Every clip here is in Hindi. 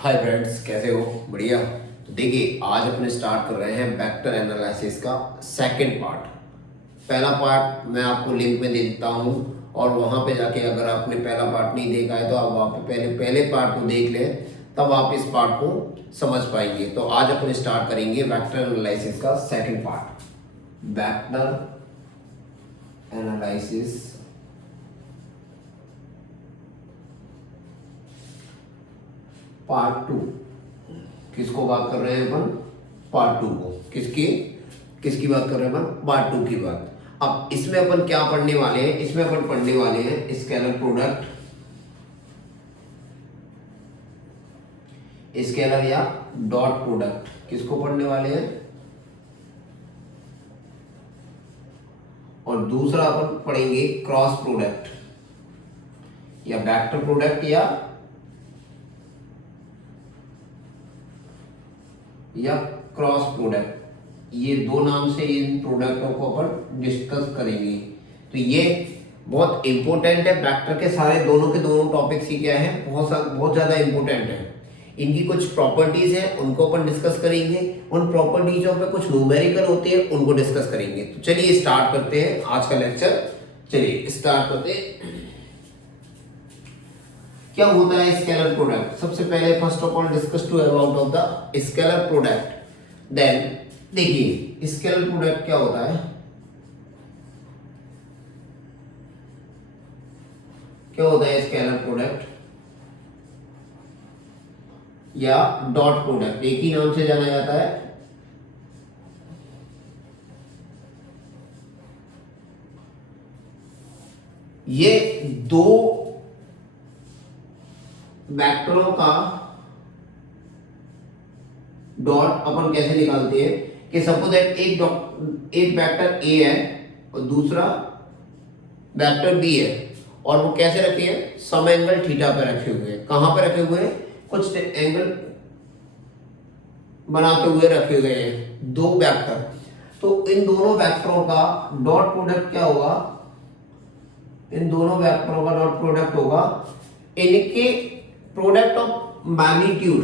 हाय फ्रेंड्स, कैसे हो? बढ़िया। तो देखिए, आज अपने स्टार्ट कर रहे हैं वेक्टर एनालिसिस का सेकंड पार्ट। पहला पार्ट मैं आपको लिंक में दे देता हूँ, और वहाँ पे जाके अगर आपने पहला पार्ट नहीं देखा है तो आप वहाँ पे पहले पार्ट को देख लें, तब आप इस पार्ट को समझ पाएंगे। तो आज अपन स्टार्ट करेंगे वेक्टर एनालिसिस का second part. Vector analysis part 2। किसको बात कर रहे हैं अपन? पार्ट 2 को। किसकी बात कर रहे हैं अपन? पार्ट 2 की बात। अब इसमें अपन क्या पढ़ने वाले हैं? इसमें अपन पढ़ने वाले हैं स्केलर प्रोडक्ट, स्केलर या डॉट प्रोडक्ट। किसको पढ़ने वाले हैं? और दूसरा अपन पढ़ेंगे क्रॉस प्रोडक्ट या वेक्टर प्रोडक्ट या क्रॉस प्रोडक्ट। ये दो नाम से इन प्रोडक्टों को अपन डिस्कस करेंगे। तो ये बहुत इंपॉर्टेंट है। वेक्टर के सारे दोनों के दोनों टॉपिक्स ही क्या है, बहुत ज्यादा इंपॉर्टेंट है। इनकी कुछ प्रॉपर्टीज हैं, उनको अपन डिस्कस करेंगे। उन प्रॉपर्टीजों पे कुछ न्यूमेरिकल होते हैं, उनको डिस्कस करेंगे। तो चलिए स्टार्ट करते हैं आज का लेक्चर। चलिए स्टार्ट करते हैं। क्या होता है स्केलर प्रोडक्ट? सबसे पहले first of all discuss to about of the scalar product. Then देखिए स्केलर प्रोडक्ट क्या होता है। क्या होता है स्केलर प्रोडक्ट या डॉट प्रोडक्ट? एक ही नाम से जाना जाता है। ये दो वेक्टरों का डॉट अपन कैसे निकालते हैं कि सपोज दैट एक वेक्टर ए है और दूसरा वेक्टर बी है, और वो कैसे रखे हैं? सम एंगल थीटा पे रखे हुए हैं। कहां पे रखे हुए हैं? कुछ एंगल बनाते हुए रखे गए हैं दो वेक्टर। तो इन दोनों वेक्टरों का डॉट प्रोडक्ट क्या होगा? इन दोनों वेक्टरों का डॉट प्रोडक्ट होगा इनके प्रोडक्ट ऑफ मैग्नीट्यूड,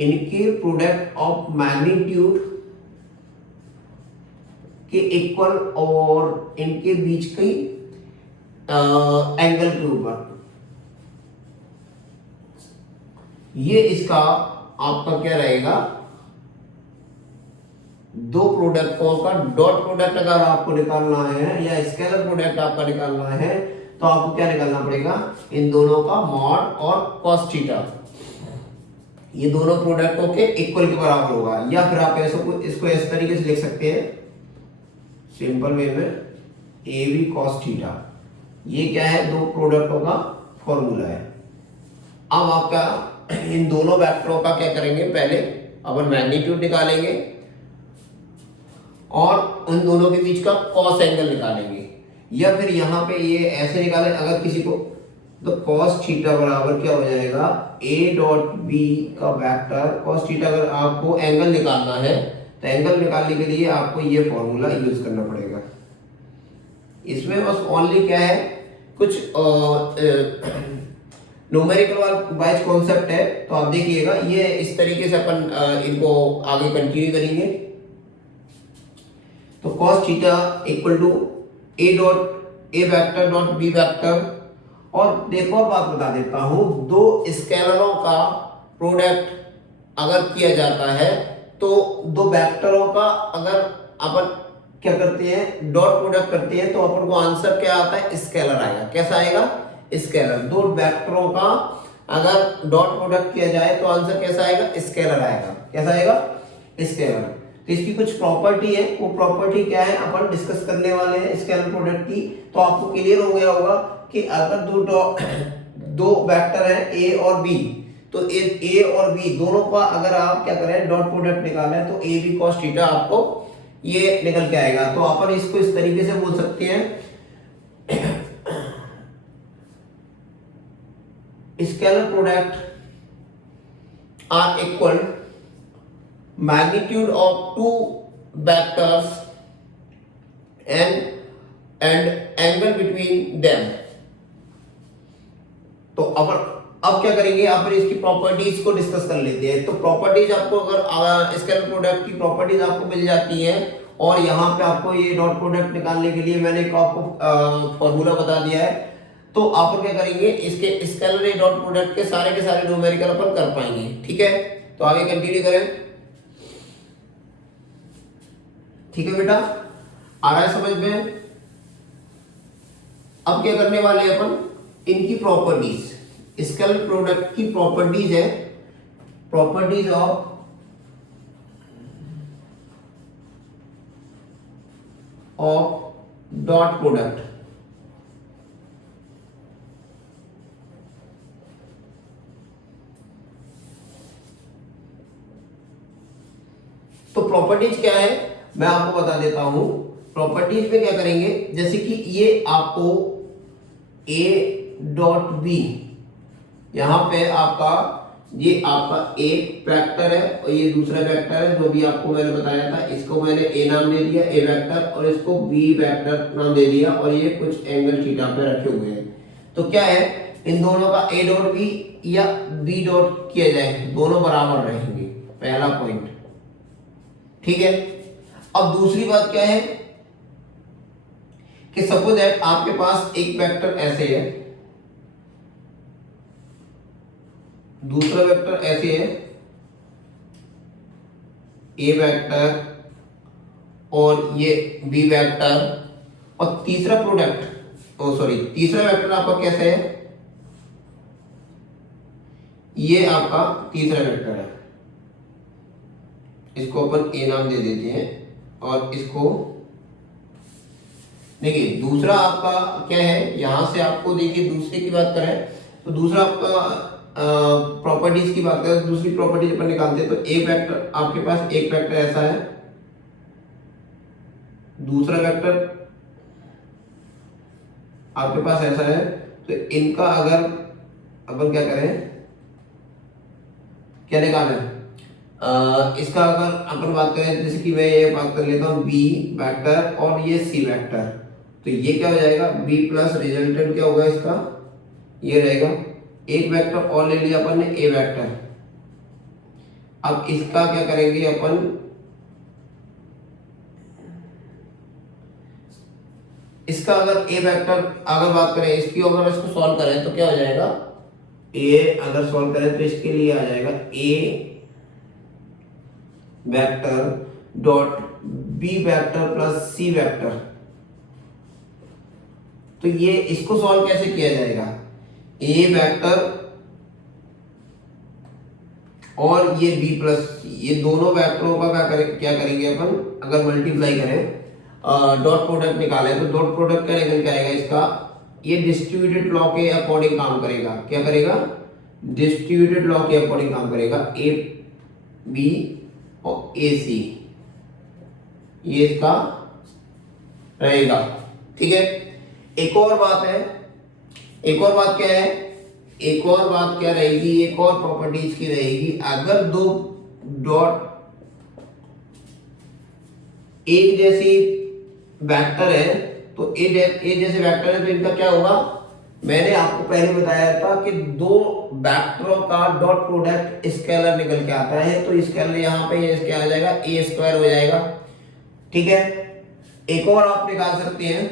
इनके प्रोडक्ट ऑफ मैग्नीट्यूड के इक्वल और इनके बीच की एंगल के ऊपर। ये इसका आपका क्या रहेगा? दो प्रोडक्टों का डॉट प्रोडक्ट अगर आपको निकालना है या स्केलर प्रोडक्ट आपका निकालना है तो आपको क्या निकालना पड़ेगा? इन दोनों का मॉड और cos थीटा। ये दोनों प्रोडक्टों के इक्वल के बराबर होगा। या फिर आप इसको इस तरीके से लिख सकते हैं सिंपल वे में, ए बी cos थीटा। ये क्या है? दो प्रोडक्टों का फॉर्मूला है। अब आपका इन दोनों वेक्टरों का क्या करेंगे? पहले अपन मैग्नीट्यूड निकालेंगे और उन दोनों के बीच का कॉस एंगल निकालेंगे। या फिर यहां पे ये ऐसे निकालें अगर किसी को, तो cos थीटा बराबर क्या हो जाएगा? a डॉट बी का वेक्टर cos थीटा। अगर आपको एंगल निकालना है तो एंगल निकालने के लिए आपको ये फॉर्मूला यूज करना पड़ेगा। इसमें बस ओनली क्या है, कुछ न्यूमेरिकल वाइज कॉन्सेप्ट है। तो आप देखिएगा, ये इस तरीके से अपन इनको आगे कंटिन्यू करेंगे। तो cos theta equal to A dot A vector dot B vector. और देखो और बात बता देता हूं, दो स्केलरों का प्रोडक्ट अगर किया जाता है तो दो वेक्टरों का अगर अपन क्या करते हैं? डॉट प्रोडक्ट करते हैं, तो अपन को आंसर क्या आता है? स्केलर आएगा। कैसा आएगा? स्केलर। दो वेक्टरों का अगर डॉट प्रोडक्ट किया जाए तो आंसर कैसा आएगा? स्केलर आएगा। कैसा आएगा? स्केलर। तो इसकी कुछ प्रॉपर्टी है, वो प्रॉपर्टी क्या है अपन डिस्कस करने वाले हैं स्केलर प्रोडक्ट की। तो आपको क्लियर हो गया होगा कि अगर दो वेक्टर हैं ए और बी, तो ए और बी दोनों का अगर आप क्या करें? डॉट प्रोडक्ट निकालें तो ए बी cos थीटा आपको ये निकल के आएगा। तो अपन इसको इस तरीके से बोल सकते हैं, scalar product are equal magnitude of two vectors and angle between them। तो अपन अब क्या करेंगे, अपन इसकी प्रॉपर्टीज को डिस्कस कर लेते हैं। तो प्रॉपर्टीज आपको अगर स्केलर प्रोडक्ट की प्रॉपर्टीज आपको मिल जाती है, और यहाँ पे आपको ये डॉट प्रोडक्ट निकालने के लिए मैंने एक आपको फॉर्मूला बता दिया है। तो आप क्या करेंगे, इसके स्केलर डॉट प्रोडक्ट के सारे न्यूमेरिकल अपन कर पाएंगे। ठीक है, तो आगे कंटिन्यू करें। ठीक है बेटा, आ रहा है समझ में? अब क्या करने वाले हैं अपन, इनकी प्रॉपर्टीज, स्केलर प्रोडक्ट की प्रॉपर्टीज है, प्रॉपर्टीज ऑफ डॉट प्रोडक्ट। तो प्रॉपर्टीज क्या है मैं आपको बता देता हूं। प्रॉपर्टीज में क्या करेंगे, जैसे कि ये आपको a डॉट बी, यहां पे आपका ये आपका एक वेक्टर है और ये दूसरा वेक्टर है, जो भी आपको मैंने बताया था। इसको मैंने a नाम दे दिया, a वेक्टर, और इसको b वेक्टर नाम दे दिया, और ये कुछ एंगल थीटा पे रखे हुए हैं। तो क्या है, इन दोनों का a डॉट b या b डॉट किया जाए, दोनों बराबर रहेंगे, पहला पॉइंट। ठीक है, अब दूसरी बात क्या है कि सपोज दैट आपके पास एक वेक्टर ऐसे है, दूसरा वेक्टर ऐसे है, ए वेक्टर और ये बी वेक्टर, और तीसरा तीसरा वेक्टर आपका कैसे है, ये आपका तीसरा वेक्टर है, इसको अपन ए नाम दे देते हैं। और इसको देखिए, दूसरा आपका क्या है, यहां से आपको देखिए दूसरे की बात करें तो दूसरा आपका प्रॉपर्टीज की बात करें, दूसरी प्रॉपर्टीज अपन निकालते हैं। तो एक वेक्टर आपके पास, एक वेक्टर ऐसा है, दूसरा वेक्टर आपके पास ऐसा है। तो इनका अगर अपन क्या करें, क्या निकालें, इसका अगर अपन बात करें, जैसे कि मैं ये बात कर लेता हूं बी वेक्टर और ये सी वेक्टर, तो ये क्या हो जाएगा, बी प्लस रिजल्टेंट क्या होगा इसका, ये रहेगा। एक वेक्टर और ले लिया अपन ने, ए वेक्टर। अब इसका क्या करेंगे अपन, इसका अगर ए वेक्टर अगर बात करें, इसकी अगर इसको सॉल्व करें तो क्या हो जाएगा, ए अगर सॉल्व करें तो इसके लिए आ जाएगा A vector dot B vector plus C vector. तो ये इसको सॉल्व कैसे किया जाएगा, ए वेक्टर और ये बी प्लस, ये दोनों वेक्टरों का क्या करेंगे अपन, अगर मल्टीप्लाई करें, डॉट प्रोडक्ट निकालें, तो डॉट प्रोडक्ट क्या निकल के आएगा इसका, ये डिस्ट्रीब्यूटेड लॉ के अकॉर्डिंग काम करेगा। क्या करेगा, डिस्ट्रीब्यूटेड लॉ के अकॉर्डिंग काम करेगा। ए बी और ए सी, ये इसका रहेगा। ठीक है, एक और बात है, एक और बात क्या है, एक और बात क्या रहेगी, एक और प्रॉपर्टीज की रहेगी, अगर दो डॉट एक जैसी वेक्टर है, तो ए जैसे वेक्टर है, तो इनका क्या होगा, मैंने आपको पहले बताया था कि दो वेक्टरों का डॉट प्रोडक्ट स्केलर निकल के आता है। तो स्केलर यहाँ पे ये क्या आ जाएगा, ए स्क्वायर हो जाएगा। ठीक है, एक और आप निकाल सकते हैं,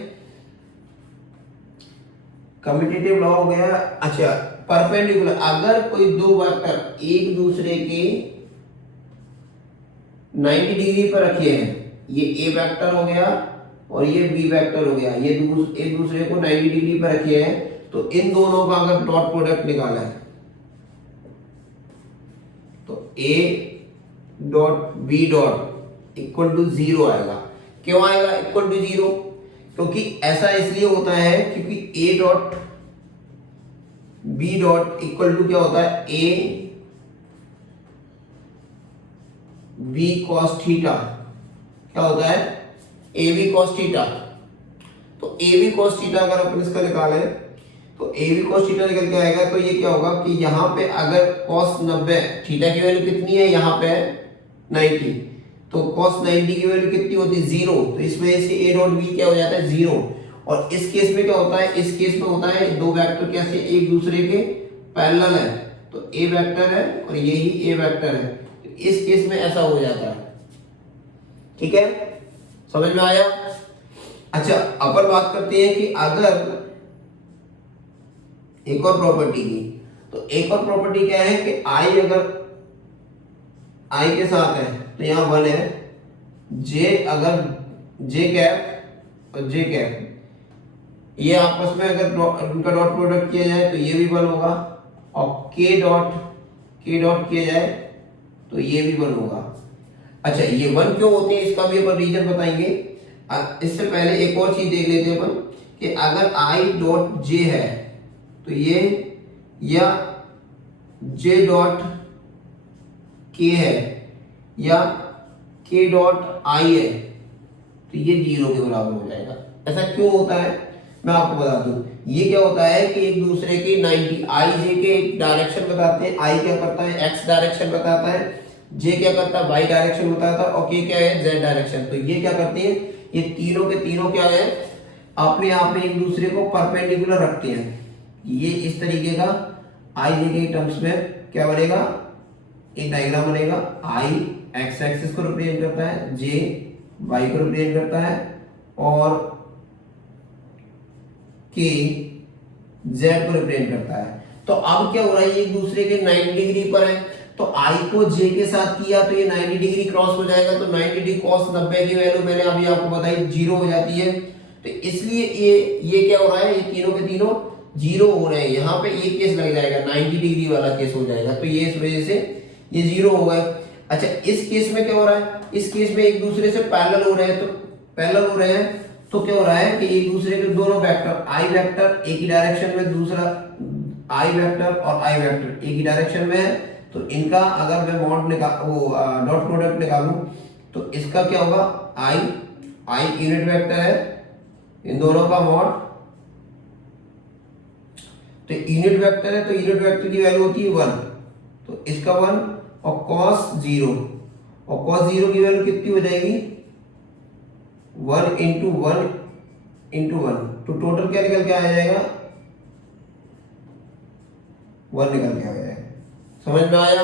कम्यूटेटिव लॉ हो गया। अच्छा, परपेंडिकुलर, अगर कोई दो वेक्टर एक दूसरे के 90 डिग्री पर रखे हैं, ये ए वेक्टर हो गया और ये बी वेक्टर हो गया, ये एक दूसरे को 90 डिग्री पर रखे हैं, तो इन दोनों का अगर डॉट प्रोडक्ट निकाला है तो A dot B dot equal to 0 आएगा। क्यों आएगा इक्वल टू 0? क्योंकि ऐसा इसलिए होता है क्योंकि A dot B dot equal to क्या होता है, ए बी कॉस थीटा। क्या होता है, ए बी कॉस थीटा। तो ए बी कॉस थीटा अगर अपन इसका निकालें तो ए बी कॉस थीटा निकल के आएगा। तो ये क्या होगा कि यहाँ पे अगर कॉस 90, थीटा की वैल्यू कितनी है यहाँ पे 90, तो cos 90 की वैल्यू कितनी होती है 0। तो इसमें से a डॉट b क्या हो जाता है 0। और इस केस में क्या होता है, इस केस में होता है दो वेक्टर कैसे एक दूसरे के पैरेलल है तो ए वेक्टर है और यही ए वेक्टर है, तो इस केस में ऐसा हो जाता है। ठीक है, समझ में आया। अच्छा, अपन बात करते हैं कि अगर एक और प्रॉपर्टी की, तो एक और प्रॉपर्टी क्या है कि आई अगर आई के साथ है तो यहाँ 1 है, जे अगर जे कैप और जे कैप ये आपस में अगर उनका डॉट प्रोडक्ट किया जाए तो ये भी 1 होगा, और के डॉट किया जाए तो ये भी 1 होगा। अच्छा, ये 1 क्यों होते हैं इसका भी अपन रीजन बताएंगे। इससे पहले एक और चीज देख लेते हैं अपन कि अगर आई डॉट जे है तो ये, या जे डॉट के है, या के डॉट आई है, तो ये 0 के बराबर हो जाएगा। ऐसा क्यों होता है मैं आपको बता दूं। ये क्या होता है कि एक दूसरे के 90 आई जे के एक डायरेक्शन बताते हैं। आई क्या करता है, एक्स डायरेक्शन बताता है, जे क्या करता है, वाई डायरेक्शन बताता है, और के क्या है, जेड डायरेक्शन। तो ये क्या करते हैं, ये तीनों के तीनों क्या है, अपने आप में एक दूसरे को परपेंडिकुलर रखते हैं। ये इस तरीके का आई जे के टर्म्स में क्या बनेगा, एक डायग्राम बनेगा। आई एक्स एक्सिस को रिप्रेजेंट करता है, जे वाई को रिप्रेजेंट करता है, और के जेड को रिप्रेजेंट करता है। तो अब क्या हो रहा है, ये एक दूसरे के 90 डिग्री पर है, तो आई को जे के साथ किया तो ये 90 डिग्री क्रॉस हो जाएगा, तो 90 डिग्री cos 90 की वैल्यू मैंने अभी आपको बताई 0 हो जाती है। तो इसलिए ये क्या हो रहा है, ये तीनों के तीनों 0 हो रहे हैं। यहाँ पे एक केस लग जाएगा, 90 डिग्री वाला केस हो जाएगा, तो ये इस वजह से ये 0 हो गए। अच्छा, इस केस में क्या हो रहा है, इस केस में एक दूसरे से पैरेलल हो रहे हैं, तो क्या हो रहा है कि एक दूसरे के दोनों वेक्टर, आई वेक्टर एक ही डायरेक्शन में, दूसरा आई वेक्टर और आई वेक्टर एक ही डायरेक्शन में है, तो इनका अगर मैं मॉड डॉट प्रोडक्ट निकालूं तो इसका क्या होगा, आई यूनिट वेक्टर है, इन दोनों का मॉड, तो यूनिट वेक्टर है, तो यूनिट वेक्टर की वैल्यू होती है 1, तो इसका 1, और cos 0, और cos 0 की वैल्यू कितनी हो जाएगी, 1 इंटू 1, तो टोटल क्या निकल के आ जाएगा, 1 निकल के आ जाएगा। समझ में आया।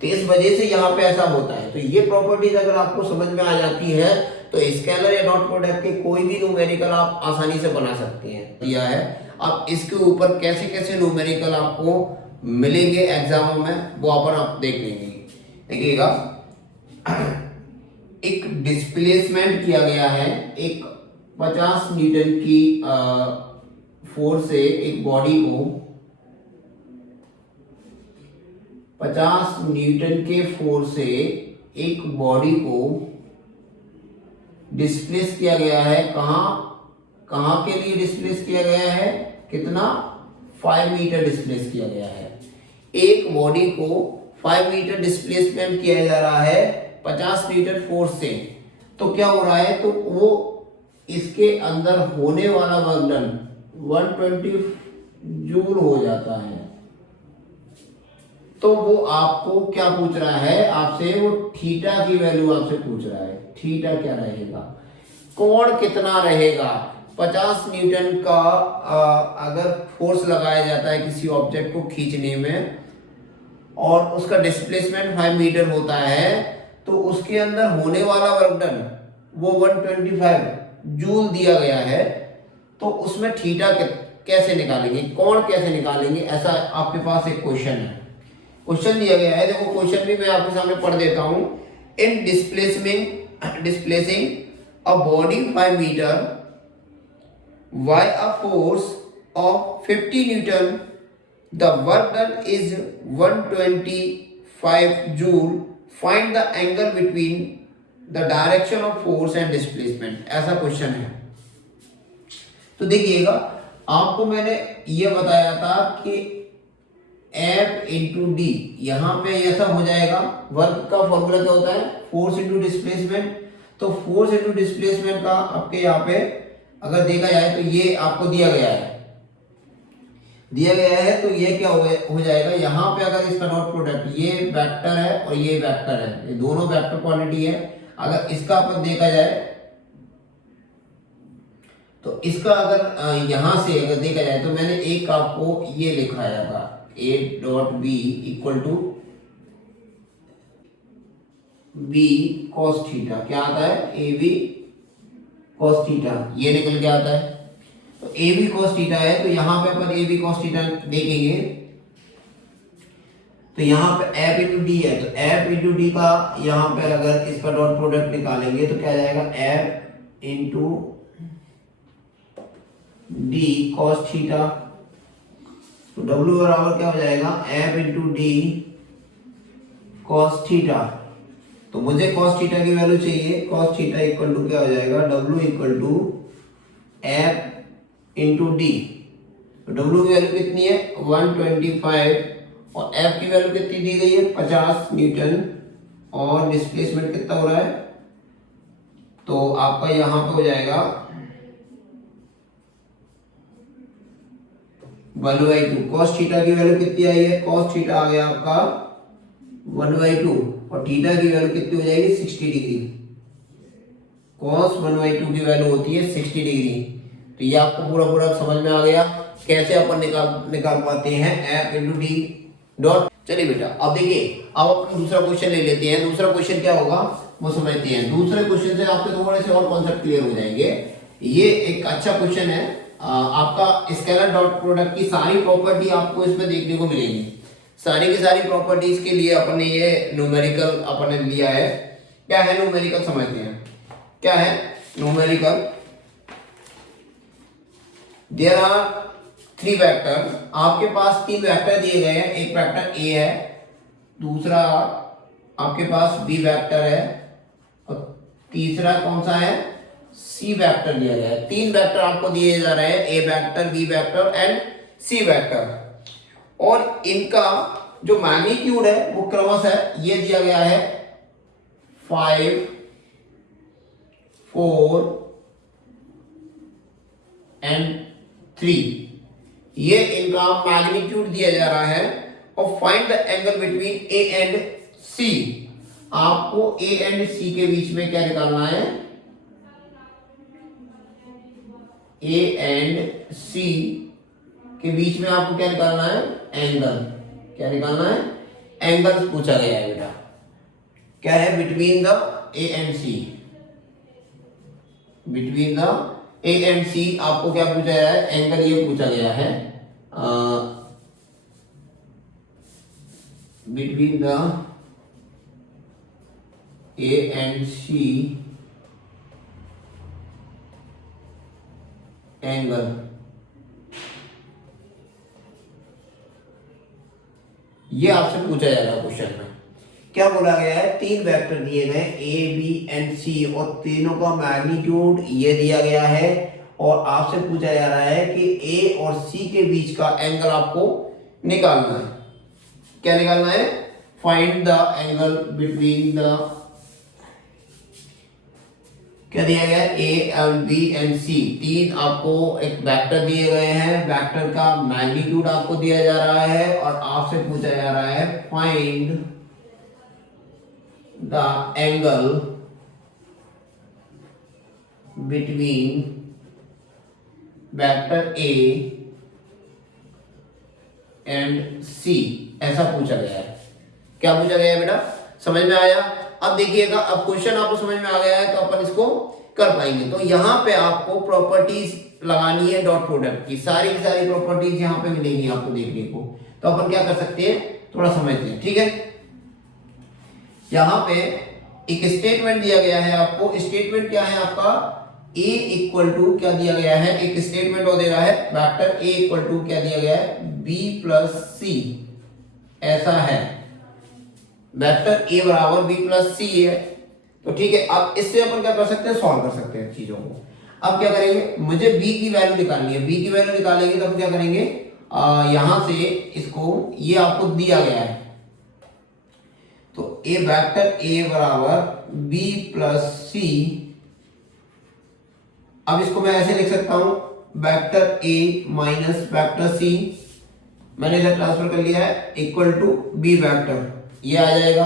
तो इस वजह से यहाँ पे ऐसा होता है। तो ये प्रॉपर्टीज अगर आपको समझ में आ जाती है तो स्केलर या डॉट प्रोडक्ट के कोई भी न्यूमेरिकल आप आसानी से बना सकते हैं। दिया है, अब इसके ऊपर कैसे कैसे न्यूमेरिकल आपको मिलेंगे एग्जाम में वो अपन आप देख लेंगे। देखिएगा, एक डिस्प्लेसमेंट किया गया है, एक 50 न्यूटन की फोर्स से एक बॉडी को 50 न्यूटन के फोर्स से एक बॉडी को डिस्प्लेस किया गया है। कहां के लिए डिस्प्लेस किया गया है, कितना, 5 मीटर डिस्प्लेस किया गया है। एक बॉडी को 5 मीटर डिस्प्लेसमेंट किया जा रहा है 50 न्यूटन फोर्स से, तो क्या हो रहा है, तो वो इसके अंदर होने वाला वर्क डन 120 जूल हो जाता है। तो वो आपको क्या पूछ रहा है आपसे, वो थीटा की वैल्यू आपसे पूछ रहा है। थीटा क्या रहेगा, कोण कितना रहेगा। 50 न्यूटन का अगर फोर्स लगाया जाता है किसी ऑब्जेक्ट को खींचने में और उसका डिस्प्लेसमेंट 5 मीटर होता है, तो उसके अंदर होने वाला वर्क डन वो 125 जूल दिया गया है। तो उसमें थीटा कैसे निकालेंगे, कोण कैसे निकालेंगे, ऐसा आपके पास एक क्वेश्चन है। क्वेश्चन दिया गया है, देखो क्वेश्चन भी मैं आपके सामने पढ़ देता हूं। In displacing a body 5 metre by a force of 50 newton the work done is 125 joule, find the angle between the direction of force and displacement. ऐसा क्वेश्चन है। तो देखिएगा, आपको मैंने ये बताया था कि F इंटू डी, यहाँ पे ऐसा हो जाएगा। वर्क का फॉर्मूला क्या होता है, फोर्स इंटू डिस्प्लेसमेंट। तो फोर्स इंटू डिस्प्लेसमेंट का आपके यहाँ पे अगर देखा जाए तो ये आपको दिया गया है, तो ये क्या हो जाएगा, यहाँ पे अगर इसका डॉट प्रोडक्ट, ये वेक्टर है और ये वेक्टर है, ये दोनों वेक्टर क्वांटिटी है। अगर इसका अपन देखा जाए तो इसका अगर यहां से अगर देखा जाए तो मैंने एक आपको ये लिखाया था A dot B equal to B cos theta, क्या आता है ए बी कॉस थीटा, ये निकल के आता है। तो ए बी कॉस थीटा है, तो यहाँ पे अपन ए बी कॉस थीटा देखेंगे तो यहाँ पे एफ इंटू डी है, तो एफ इंटू डी का यहाँ पे अगर इसका डॉट प्रोडक्ट निकालेंगे तो क्या आ जाएगा F into D cos theta, तो W बराबर क्या हो जाएगा F into D cos theta. तो मुझे कॉस थीटा की वैल्यू चाहिए, कॉस थीटा इक्वल टू क्या हो जाएगा W equal to F into D. तो W की वैल्यू कितनी है 125 और F की वैल्यू कितनी दी गई है 50 न्यूटन और डिस्प्लेसमेंट कितना हो रहा है, तो आपका यहां पे हो जाएगा 1/2। कॉस थीटा की वैल्यू कितनी आई है, कॉस थीटा आ गया आपका 1/2 और थीटा की वैल्यू कितनी हो जाएगी 60 डिग्री। कॉस 1/2 की वैल्यू होती है 60 डिग्री। तो ये आपको पूरा पूरा समझ में आ गया कैसे अपन निकाल पाते हैं एफ इंटू डी डॉट। चलिए बेटा अब देखिए, अब अपन दूसरा क्वेश्चन ले लेते हैं। दूसरा क्वेश्चन क्या होगा वो समझते हैं। दूसरे क्वेश्चन से आपके थोड़े से और कॉन्सेप्ट क्लियर हो जाएंगे। ये एक अच्छा क्वेश्चन है, आपका स्केलर डॉट प्रोडक्ट की सारी प्रॉपर्टी आपको इसमें देखने को मिलेगी। सारी की सारी प्रॉपर्टीज के लिए अपन ने ये न्यूमेरिकल अपन ने लिया है। क्या है न्यूमेरिकल समझते हैं, क्या है न्यूमेरिकल। देयर आर 3 वेक्टर, आपके पास 3 वेक्टर दिए गए हैं। एक वेक्टर ए है, दूसरा आपके पास बी वेक्टर है और तीसरा कौन सा है सी वेक्टर दिया गया है। 3 वेक्टर आपको दिए जा रहे हैं, A vector B vector and C vector. और इनका जो मैग्नीट्यूड है वो क्रमशः ये दिया गया है 5 4 एंड 3, ये इनका मैग्नीट्यूड दिया जा रहा है। और find the angle between A and C, आपको ए एंड सी के बीच में क्या निकालना है, ए एंड सी के बीच में आपको क्या निकालना है एंगल। क्या निकालना है एंगल पूछा गया है बेटा। क्या है between the A and C, between the A and C आपको क्या पूछा गया है एंगल, ये पूछा गया है between the A and C angle. ये आपसे पूछा जाएगा क्वेश्चन में। क्या बोला गया है 3 वेक्टर दिए गए ए बी एंड सी और तीनों का मैग्नीट्यूड ये दिया गया है और आपसे पूछा जा रहा है कि ए और सी के बीच का एंगल आपको निकालना है। क्या निकालना है find the angle between the, क्या दिया गया है ए एंड बी एंड सी। 3 आपको एक वेक्टर दिए गए हैं, वेक्टर का मैग्नीट्यूड आपको दिया जा रहा है और आपसे पूछा जा रहा है find the angle between vector A and C, ऐसा पूछा गया है। क्या पूछा गया है बेटा समझ में आया। अब देखिएगा, अब क्वेश्चन आपको समझ में आ गया है तो अपन इसको कर पाएंगे। तो यहाँ पे आपको प्रॉपर्टीज लगानी है डॉट प्रोडक्ट की सारी प्रॉपर्टीज यहाँ पे मिलेंगी आपको देखने को। तो अपन क्या कर सकते हैं थोड़ा समझते हैं, ठीक है। यहाँ पे एक स्टेटमेंट दिया गया है आपको। स्टेटमेंट क्या है आपका a इक्वल टू क्या दिया गया है, एक स्टेटमेंट और दे रहा है वेक्टर a इक्वल टू क्या दिया गया है b प्लस सी, ऐसा है। वेक्टर a बराबर b प्लस सी है। तो ठीक है, अब इससे अपन क्या कर सकते हैं सॉल्व कर सकते हैं चीजों को। अब क्या करेंगे, मुझे b की वैल्यू निकालनी है। b की वैल्यू निकालेंगे तो हम क्या करेंगे, यहां से इसको, ये आपको दिया गया है तो a वेक्टर a बराबर b प्लस सी। अब इसको मैं ऐसे लिख सकता हूं vector a minus vector c, मैंने इधर ट्रांसफर कर लिया है इक्वल टू b वेक्टर, ये आ जाएगा।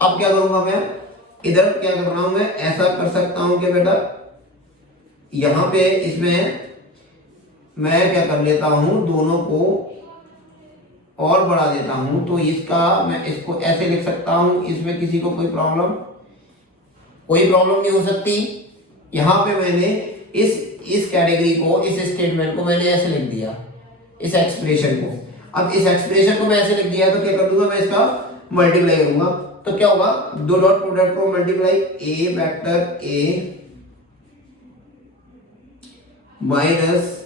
अब क्या करूंगा मैं, इधर क्या कर रहा हूं मैं, ऐसा कर सकता हूं कि बेटा यहां पे इसमें मैं क्या कर लेता हूं, दोनों को और बढ़ा देता हूं तो इसका मैं इसको ऐसे लिख सकता हूं, इसमें किसी को कोई प्रॉब्लम नहीं हो सकती। यहां पे मैंने इस कैटेगरी को, इस स्टेटमेंट को मैंने ऐसे लिख दिया, इस एक्सप्रेशन को। अब इस एक्सप्रेशन को मैं ऐसे लिख दिया तो क्या कर दूंगा, मैं इसका मल्टीप्लाई करूंगा तो क्या होगा, दो डॉट प्रोडक्ट को multiply, A vector A minus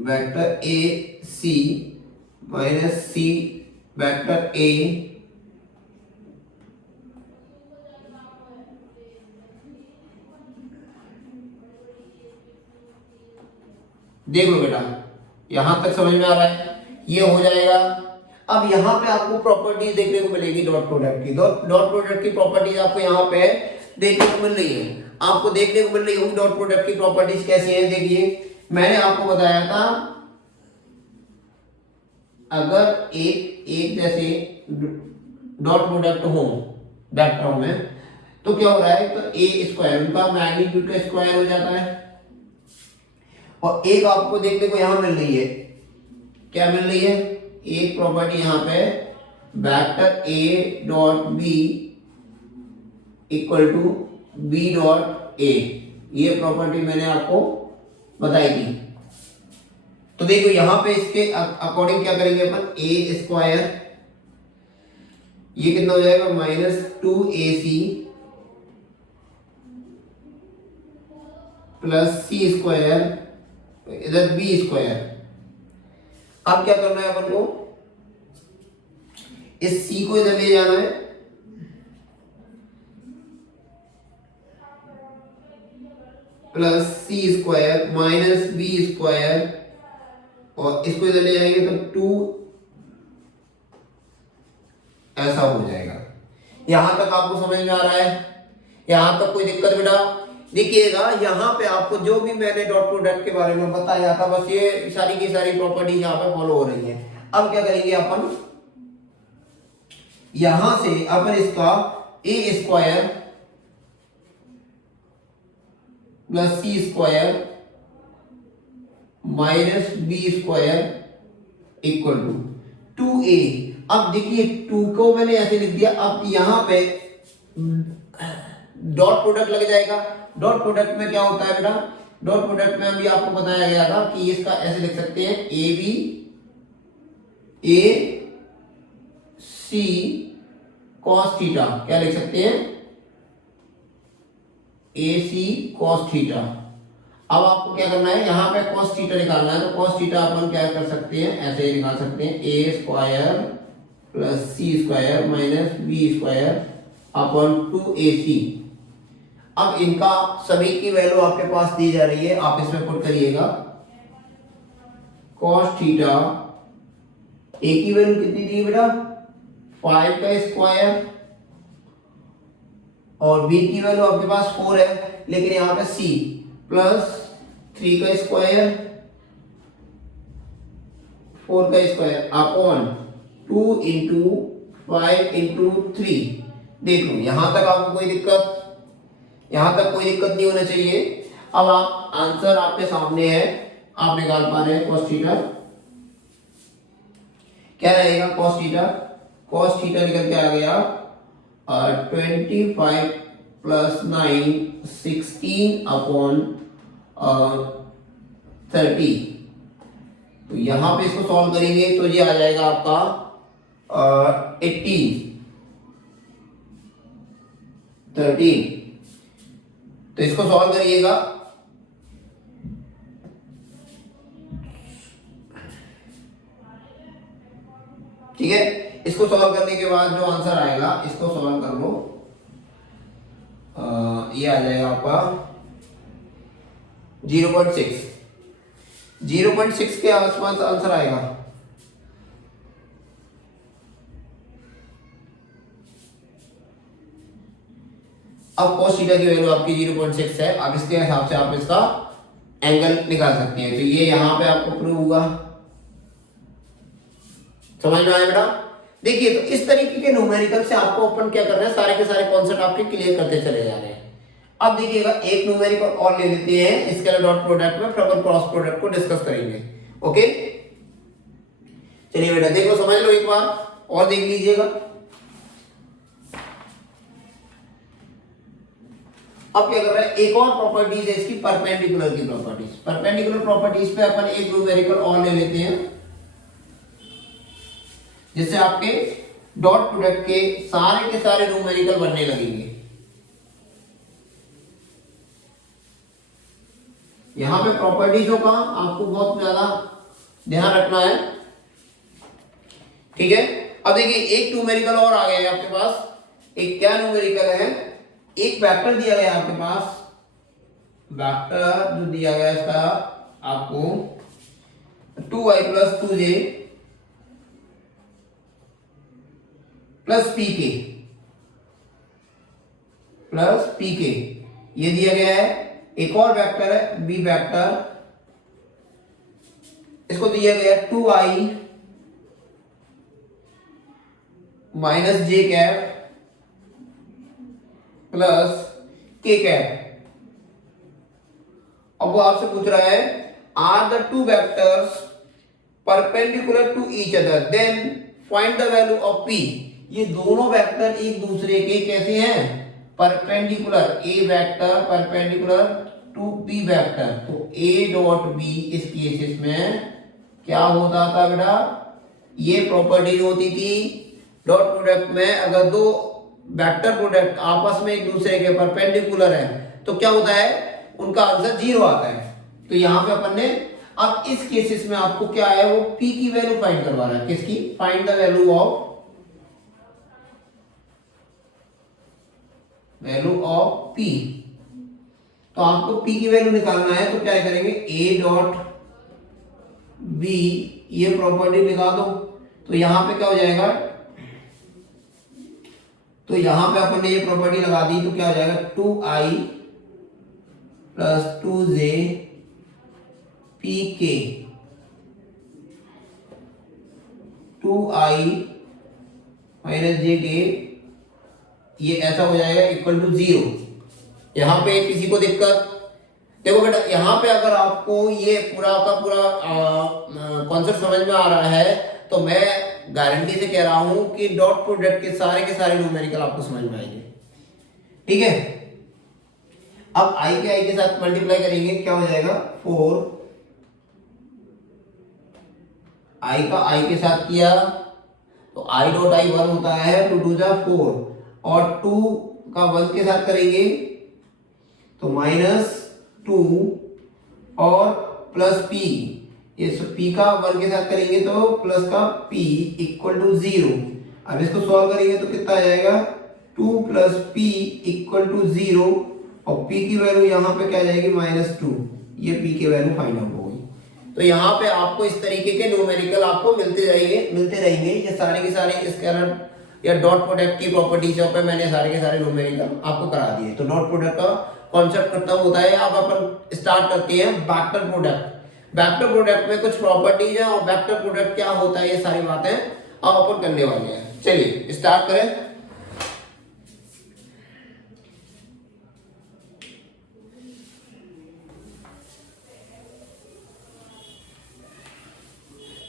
vector A C minus C vector A देख लो बेटा, यहां तक समझ में आ रहा है, ये हो जाएगा। अब यहां पे आपको प्रॉपर्टीज देखने को मिलेगी डॉट प्रोडक्ट की। डॉट प्रोडक्ट की प्रॉपर्टीज आपको यहां पे देखने को मिल रही है, आपको देखने को मिल रही होगी डॉट प्रोडक्ट की प्रॉपर्टीज कैसी है। देखिए मैंने आपको बताया था, अगर एक जैसे डॉट प्रोडक्ट हो वेक्टरों में तो क्या हो रहा है, तो ए स्क्वायर उनका मैग्नीट्यूड का स्क्वायर हो जाता है। और एक आपको देखने को यहां मिल रही है, क्या मिल रही है, एक प्रॉपर्टी यहां पे vector A dot B equal to B dot A, ये प्रॉपर्टी मैंने आपको बताई थी। तो देखो यहां पे इसके अकॉर्डिंग क्या करेंगे अपन, ए स्क्वायर ये कितना हो जाएगा, -2ac प्लस सी स्क्वायर, इधर बी स्क्वायर। अब क्या करना है अपन को, इस सी को इधर ले जाना है, plus C square minus B square, और इसको इधर ले जाएंगे तो 2 ऐसा हो जाएगा। यहां तक आपको समझ में आ रहा है, यहां तक कोई दिक्कत बेटा? देखिएगा यहां पे आपको जो भी मैंने डॉट प्रोडक्ट के बारे में बताया था, बस ये सारी की सारी प्रॉपर्टीज यहां पे फॉलो हो रही है। अब क्या करेंगे अपन, यहां से अपन इसका A square plus C square minus B square equal to 2a। अब देखिए 2 को मैंने ऐसे लिख दिया, अब यहां पे डॉट प्रोडक्ट लग जाएगा। डॉट प्रोडक्ट में क्या होता है बेटा, डॉट प्रोडक्ट में अभी आपको बताया गया था कि इसका ऐसे लिख सकते हैं, A B A C cos theta, क्या लिख सकते हैं, ए सी कॉस थीटा। अब आपको क्या करना है, यहां पे कॉस थीटा निकालना है, तो कॉस थीटा अपन क्या कर सकते हैं, ऐसे ही निकाल सकते हैं, A square plus C square minus B square upon 2ac। अब इनका सभी की वैल्यू आपके पास दी जा रही है, आप इसमें पुट करिएगा, कॉस थीटा ए की वैल्यू कितनी दी बेटा, 5 का स्क्वायर, और बी की वैल्यू आपके पास 4 है, लेकिन यहां पे सी प्लस 3 का स्क्वायर 4 का स्क्वायर अपॉन 2 इंटू 5 इंटू 3। देख लो यहां तक आपको कोई दिक्कत, यहां तक कोई दिक्कत नहीं होना चाहिए। अब आप आंसर आपके सामने है, आप निकाल पा रहे हैं कॉस थीटा क्या रहेगा, कॉस थीटा निकल के आ गया 25 प्लस 9 16 अपॉन 30। तो यहां पे इसको सॉल्व करेंगे तो ये आ जाएगा आपका 18 13। तो इसको सॉल्व करिएगा, ठीक है। इसको सॉल्व करने के बाद जो आंसर आएगा इसको सॉल्व कर लो, ये आ जाएगा आपका 0.6 के आसपास आंसर आएगा। अब cos थीटा की वैल्यू आपकी 0.6 है। अब इसके हिसाब से आप इसका एंगल निकाल सकते हैं, तो ये यहां पे आपको प्रूव हुआ। समझ में आया बेटा? देखिए तो इस तरीके के न्यूमेरिकल से आपको अपन क्या कर रहे हैं, सारे के सारे कॉन्सेप्ट आपके क्लियर करते चले जा रहे हैं। अब देखिएगा एक न्यूमेरिकल और ले लेते हैं, इसके लिए डॉट प्रोडक्ट में फिर अपन क्रॉस प्रोडक्ट को डिस्कस करेंगे। ओके, चलिए बेटा देख लो, समझ लो, एक बार और देख लीजिएगा। अब क्या कर रहा है, एक और प्रॉपर्टीज है इसकी, परपेंडिकुलर की प्रॉपर्टीज। परपेंडिकुलर प्रॉपर्टीज पे अपन एक न्यूमेरिकल और ले लेते हैं, जिससे आपके डॉट प्रोडक्ट के सारे न्यूमेरिकल बनने लगेंगे। यहां पे प्रॉपर्टीजों का आपको बहुत ज्यादा ध्यान रखना है, ठीक है। अब देखिए एक न्यूमेरिकल और आ गया है आपके पास। एक क्या न्यूमेरिकल है, एक वेक्टर दिया गया है आपके पास, वेक्टर जो दिया गया है इसका आपको 2i + 2j + pk ये दिया गया है। एक और वेक्टर है b वेक्टर, इसको दिया गया है 2i - j cap plus k cap. अब वो आपसे पूछ रहा है, are the two vectors perpendicular to each other then find the value of p। ये दोनों वेक्टर एक दूसरे के कैसे हैं, perpendicular. a vector perpendicular to b vector, तो a डॉट b इस केसेस में क्या होता था बेटा, ये प्रॉपर्टी होती थी डॉट प्रोडक्ट में। अगर दो वेक्टर प्रोडक्ट आपस में एक दूसरे के परपेंडिकुलर है तो क्या होता है, उनका आंसर 0 आता है। तो यहां पे अपन ने अब इस केसेस में आपको क्या है, वो p की वैल्यू फाइंड करवा रहा है। किसकी, find the value of p। तो आपको p की वैल्यू निकालना है, तो क्या करेंगे, a डॉट b ये प्रॉपर्टी लगा दो। तो यहां पे क्या हो जाएगा, तो यहां पे अपन ने ये प्रॉपर्टी लगा दी, तो क्या हो जाएगा 2i + 2j pk, 2i - j ये ऐसा हो जाएगा इक्वल टू 0। यहां पे किसी को दिक्कत, देखो बेटा यहां पे अगर आपको ये पूरा का पूरा कॉन्सेप्ट समझ में आ रहा है तो मैं गारंटी से कह रहा हूं कि डॉट प्रोडक्ट के सारे न्यूमेरिकल आपको समझ में आएंगे, ठीक है। अब i के साथ मल्टीप्लाई करेंगे, क्या हो जाएगा 4, i का i के साथ किया तो i डॉट i 1 होता है, 2 2 जा 4, और 2 का 1 के साथ करेंगे तो -2 और प्लस p, ये p का 1 के साथ करेंगे तो प्लस का p इक्वल टू 0। अब इसको सॉल्व करेंगे तो कितना आ जाएगा, 2 + p इक्वल टू 0, और p की वैल्यू यहाँ पे क्या आ जाएगी -2। ये p की वैल्यू फाइंड आउट हो गई। तो यहाँ पे आपको इस तरीके के न्यूमेरिकल आपको मिलते रहेंगे। ये सारे के सारे स्केलर या डॉट प्रोडक्ट की प्रॉपर्टीजों पे मैंने सारे के सारे न्यूमेरिकल आपको करा दिए। तो डॉट प्रोडक्ट का कॉन्सेप्ट खत्म होता है। अब अपन स्टार्ट करते हैं वेक्टर प्रोडक्ट। वेक्टर प्रोडक्ट में कुछ प्रॉपर्टीज है और वेक्टर प्रोडक्ट क्या होता है, ये सारी बातें अब अपन करने वाले हैं। चलिए स्टार्ट करें।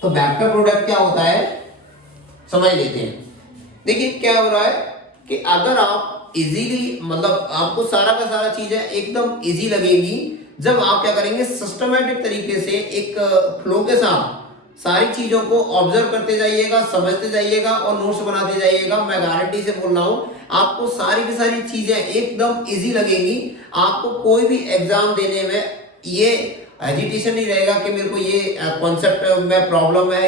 तो वेक्टर प्रोडक्ट क्या होता है समझ लेते हैं। देखिए क्या हो रहा है कि अगर आप इजीली, मतलब आपको सारा का सारा चीजें एकदम इजी लगेगी जब आप क्या करेंगे, सिस्टमैटिक तरीके से एक फ्लो के साथ सारी चीजों को ऑब्जर्व करते जाइएगा, समझते जाइएगा और नोट्स बनाते जाइएगा। मैं गारंटी से बोल रहा हूं आपको सारी की सारी चीजें एकदम इजी लगेंगी। आपको कोई भी एग्जाम देने में ये एजिटेशन नहीं रहेगा कि मेरे को ये कॉन्सेप्ट में प्रॉब्लम है,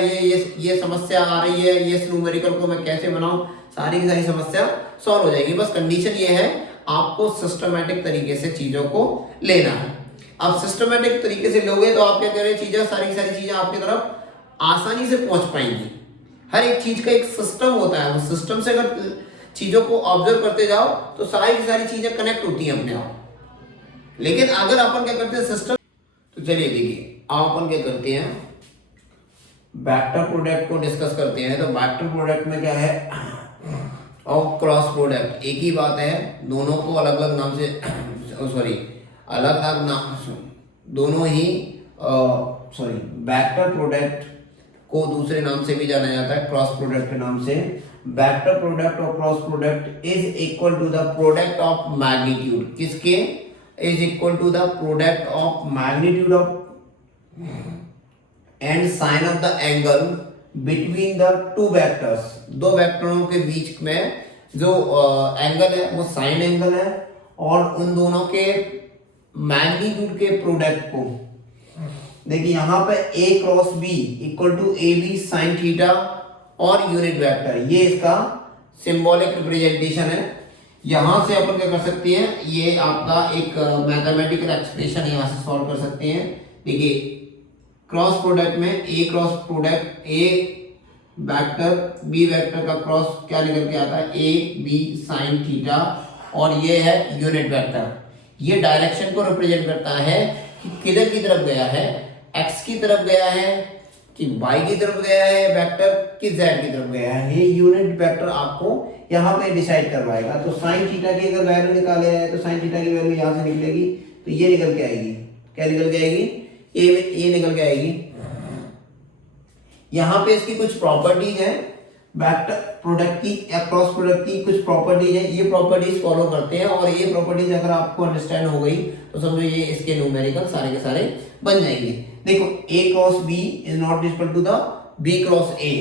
ये समस्या आ रही है, ये न्यूमेरिकल को मैं कैसे बनाऊं। सारी की सारी समस्या सॉल्व हो जाएगी। बस कंडीशन ये है आपको सिस्टमैटिक तरीके से चीजों को लेना है। आप सिस्टमैटिक तरीके से लोगे तो आप क्या करें, चीजें सारी की सारी चीजें आपकी तरफ आसानी से पहुंच पाएंगी। हर एक चीज का एक सिस्टम होता है, उस सिस्टम से अगर चीजों को ऑब्जर्व करते जाओ तो सारी की सारी चीजें कनेक्ट होती हैं अपने आप। लेकिन अगर अपन क्या करते हैं सिस्टम, तो चलिए देखिए अपन क्या करते हैं, वेक्टर प्रोडक्ट को डिस्कस करते हैं। तो वेक्टर प्रोडक्ट में क्या है, और क्रॉस प्रोडक्ट एक ही बात है, दोनों को अलग अलग नाम से अलग अलग नाम, दोनों ही वेक्टर प्रोडक्ट को दूसरे नाम से भी जाना जाता है क्रॉस प्रोडक्ट के नाम से। वेक्टर प्रोडक्ट और cross product is equal to the product of magnitude, किसके? Is equal to the product of magnitude of and sine of the angle between the two vectors. दो वेक्टरों के बीच में जो एंगल है वो साइन एंगल है, और उन दोनों के मैग्नीट्यूड के प्रोडक्ट को देखिए यहाँ पे a cross b equal to A B sine theta और यूनिट वेक्टर, ये इसका सिंबॉलिक रिप्रेजेंटेशन है। यहां से अपन क्या कर सकते हैं, ये आपका एक मैथमेटिकल एक्सप्रेशन यहां से सॉल्व कर सकते हैं। देखिए क्रॉस प्रोडक्ट में a cross product a vector b vector का क्रॉस क्या निकल के आता है, a b साइन थीटा, और ये है यूनिट वेक्टर। ये डायरेक्शन को रिप्रेजेंट करता है कि किधर की तरफ गया है, x की तरफ गया है कि y की तरफ गया है वेक्टर, कि z की तरफ गया है। ये यूनिट वेक्टर आपको यहाँ पे डिसाइड करवाएगा। तो साइन थीटा की अगर वैल्यू निकाले है तो साइन थीटा की वैल्यू यहाँ से निकलेगी, तो ये निकल के आएगी, क्या निकल के आएगी, ये निकल के आएगी। यहाँ पे इसकी कुछ प्रॉपर्टीज है, वेक्टर प्रोडक्ट की या क्रॉस प्रोडक्ट की कुछ प्रॉपर्टीज है, ये प्रॉपर्टीज फॉलो करते हैं, और ये प्रॉपर्टीज अगर आपको अंडरस्टैंड हो गई तो समझो ये इसके न्यूमेरिकल सारे के सारे बन जाएंगे। देखो a cross b is not equal to the b cross a।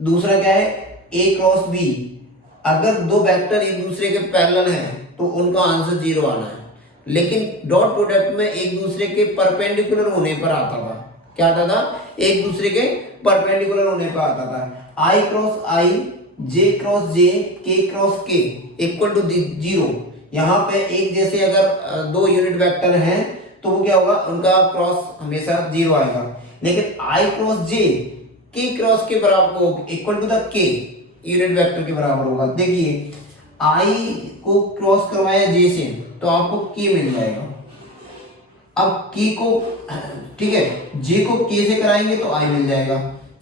दूसरा क्या है, a क्रॉस b, अगर दो वेक्टर एक दूसरे के पैरेलल हैं तो उनका आंसर 0 आना है, लेकिन डॉट प्रोडक्ट में एक दूसरे के परपेंडिकुलर होने पर आता था। क्या आता था, एक दूसरे के परपेंडिकुलर होने पर आता था। i cross i, j cross j, k cross k equal to 0। यहाँ पे एक जैसे अगर दो यूनिट वेक्टर हैं तो वो क्या होगा, उनका क्रॉस हमेशा 0 आएगा। लेकिन i cross j k cross के बराबर equal to the k unit vector के बराबर होगा। देखिए i को क्रॉस करवाया j से तो आपको k मिल जाएगा। अब k को, ठीक है, j को k से कराएंगे तो i मिल जाएगा,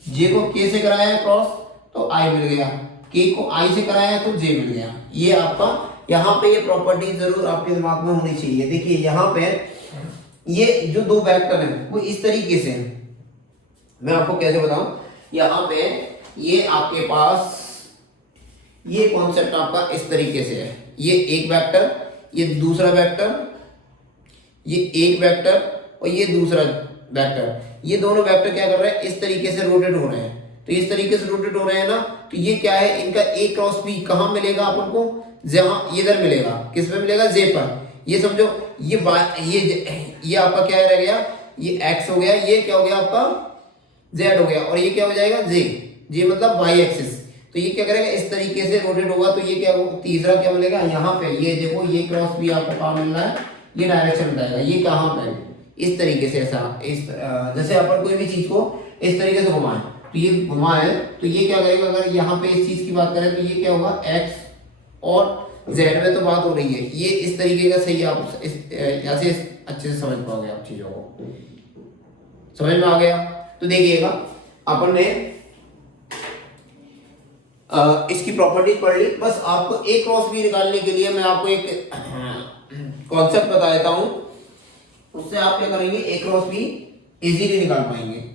j को k से कराया है क्रॉस तो i मिल गया, k को i से कराया है तो j मिल गया। ये आपका यहाँ पे ये प्रॉपर्टी जरूर आपके दिमाग में होनी चाहिए। देखिए यहाँ पे ये जो दो वेक्टर हैं वो इस तरीके से हैं, मैं आपको कैसे बताऊं। यहाँ पे ये आपके पास ये कॉन्सेप्ट आपका इस तरीके से है, ये एक वेक्टर, ये दूसरा वेक्टर, ये एक वेक्टर और ये दूसरा वेक्टर, ये दोनों वेक्टर क्या कर रहे हैं, इस तरीके से रोटेट हो रहे हैं। तो इस तरीके से रोटेट हो रहे हैं ना, तो ये क्या है, इनका a क्रॉस b कहाँ मिलेगा अपन को, जहां इधर मिलेगा, किस पे मिलेगा, j पर। ये समझो ये आपका क्या रह गया, ये x हो गया, ये क्या हो गया आपका z हो गया, और ये क्या हो जाएगा j मतलब y एक्सिस। तो ये क्या करेगा, इस तरीके से रोटेट होगा। तो ये क्या होगा, तीसरा क्या मिलेगा, यहाँ पे ये देखो ये क्रॉस b आपको कहाँ मिल रहा है, ये डायरेक्शन बताएगा, ये कहाँ पे, इस तरीके से, ऐसा इस जैसे अपन कोई भी चीज को इस तरीके से घुमाएं तो ये घुमाए तो ये क्या करेगा, अगर यहाँ पे इस चीज की बात करें तो ये क्या होगा, x और z में तो बात हो रही है, ये इस तरीके का सही, आप ऐसे अच्छे से समझ पाओगे, आप चीजों को समझ में आ गया। तो देखिएगा अपन ने इसकी प्रॉपर्टीज पढ़ ली। बस आपको a क्रॉस b निकालने के लिए मैं आपको एक कॉन्सेप्ट बता देता हूं, उससे आप क्या करेंगे, a क्रॉस b इजीली निकाल पाएंगे।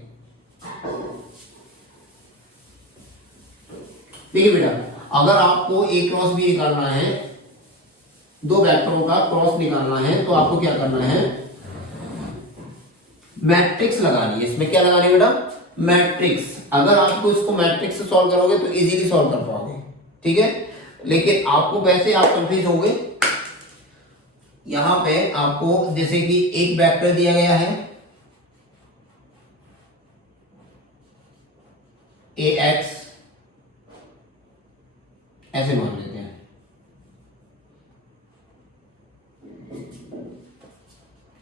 देखिए बेटा, अगर आपको a क्रॉस b निकालना है, दो वेक्टरों का क्रॉस निकालना है, तो आपको क्या करना है, मैट्रिक्स लगानी है। इसमें क्या लगानी है बेटा, मैट्रिक्स। अगर आपको इसको मैट्रिक्स से सॉल्व करोगे तो इजीली सॉल्व कर पाओगे, ठीक है। लेकिन आपको वैसे आप कंफ्यूज होंगे। यहां पे आपको जैसे कि एक वेक्टर दिया गया है ax, ऐसे मान लेते हैं,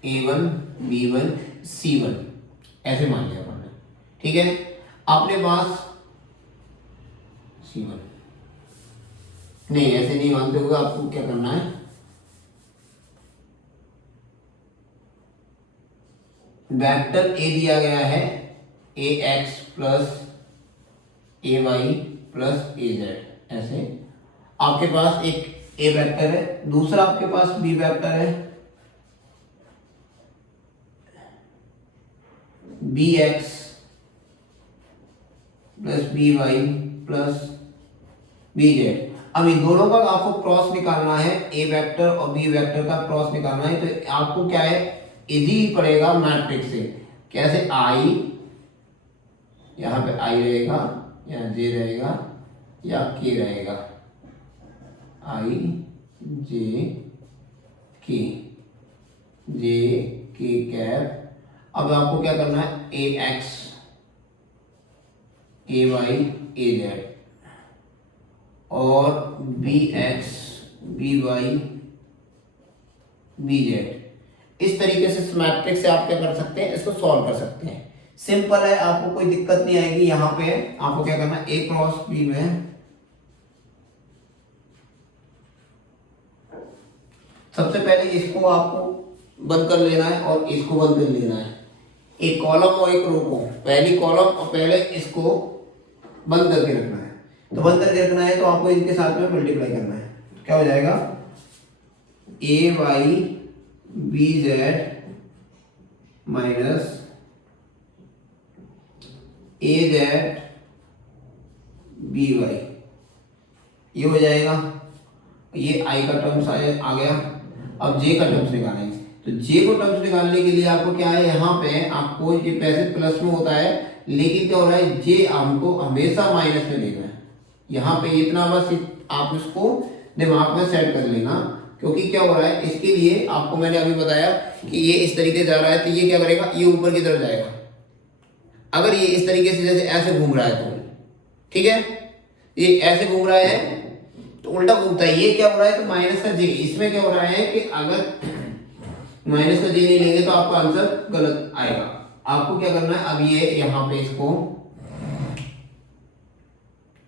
a1 b1 c1 ऐसे मान लिया अपन ने, ठीक है। अपने पास c1 नहीं, ऐसे नहीं मानते हुए आपको क्या करना है, वेक्टर a दिया गया है ax plus ay plus az, ऐसे आपके पास एक a वेक्टर है, दूसरा आपके पास b वेक्टर है bx plus B Y plus B Z. अब इन दोनों का आपको क्रॉस निकालना है, ए वेक्टर और बी वेक्टर का क्रॉस निकालना है, तो आपको क्या है, इजी पड़ेगा मैट्रिक्स से। कैसे, आई, यहाँ पे आई रहेगा, यहाँ जे रहेगा या के रहेगा, आई जे के, जे के कैप। अब आपको क्या करना है, A X, A Y, A Z और B X, B Y, B Z. इस तरीके से इस मैट्रिक्स से आप क्या कर सकते हैं, इसको सॉल्व कर सकते हैं। सिंपल है, आपको कोई दिक्कत नहीं आएगी। यहाँ पे आपको क्या करना है, ए क्रॉस बी में सबसे पहले इसको आपको बंद कर लेना है और इसको बंद कर लेना है, एक कॉलम और एक रो को, पहली कॉलम और पहले इसको बंद करके रखना है। तो बंद करके रखना है तो आपको इनके साथ में मल्टीप्लाई करना है, क्या हो जाएगा, ए वाई बी जेड माइनस ए जेड बी वाई, ये हो जाएगा। ये आई का टर्म्स आ गया। अब जे का टर्म्स निकालेंगे, तो जे को टर्म्स निकालने के लिए आपको क्या है, यहाँ पे आपको ये पैसे प्लस में होता है, लेकिन क्या हो रहा है, जे हमको हमेशा माइनस में लेना है। यहाँ पे इतना बस आप इसको दिमाग में सेट कर लेना, क्योंकि क्या हो रहा है, इसके लिए आपको मैंने अभी बताया कि ये इस तरीके से जा रहा है, तो ये क्या करेगा, ये ऊपर की तरफ जाएगा। अगर ये इस तरीके से जैसे ऐसे घूम रहा है तो ठीक है, ये ऐसे घूम रहा है तो उल्टा घूमता है, ये क्या हो रहा है, तो माइनस का जे। इसमें क्या हो रहा है कि अगर माइनस का जे नहीं लेंगे तो आपका आंसर गलत आएगा। आपको क्या करना है, अब ये यहाँ पे इसको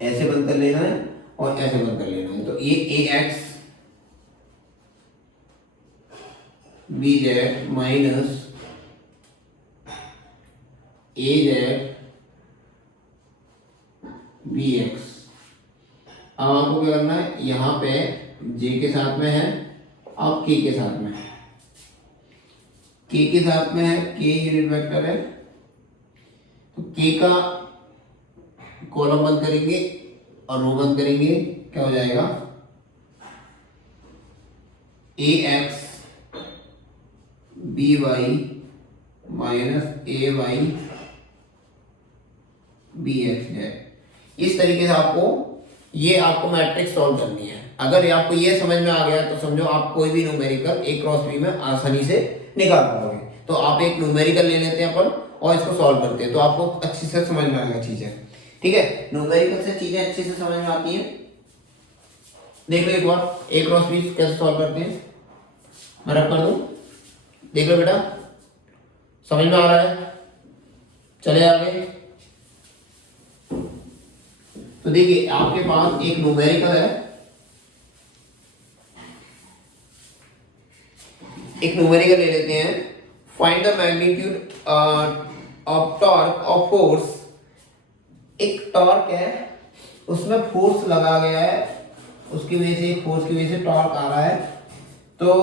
ऐसे बंद कर लेना है और ऐसे बंद कर लेना है। तो ये ए एक्स बी जेड माइनस ए जेड बी एक्स। अब आपको क्या करना है, यहाँ पे जे के साथ में है, अब के के साथ में है, के साथ में है, के यूनिट वेक्टर है, तो के का कॉलम बंद करेंगे और रो बंद करेंगे, क्या हो जाएगा, ए एक्स बी वाई माइनस ए वाई बी एक्स जेड। इस तरीके से आपको मैट्रिक्स सॉल्व करनी है। अगर आपको ये समझ में आ गया तो समझो आप कोई भी न्यूमेरिकल ए क्रॉस बी में आसानी से निकाल पाओगे। तो आप एक न्यूमेरिकल ले लेते हैं अपन और इसको सॉल्व करते हैं, तो आपको अच्छी से समझ में आएगा चीजें। ठीक है, न्यूमेरिकल से चीजें अच्छे से समझ में आती हैं। देख लो एक बार ए क्रॉस बी कैसे सॉल्व करते हैं, मैं रख कर दूं, देख लो बेटा, समझ में आ रहा है। चले आगे, तो देखिए आपके पास एक न्यूमेरिकल है, एक न्यूमेरिकल ले लेते हैं, find the magnitude of torque of force. एक टॉर्क है, उसमें फोर्स लगा गया है, उसकी वजह से फोर्स की वजह से टॉर्क आ रहा है। तो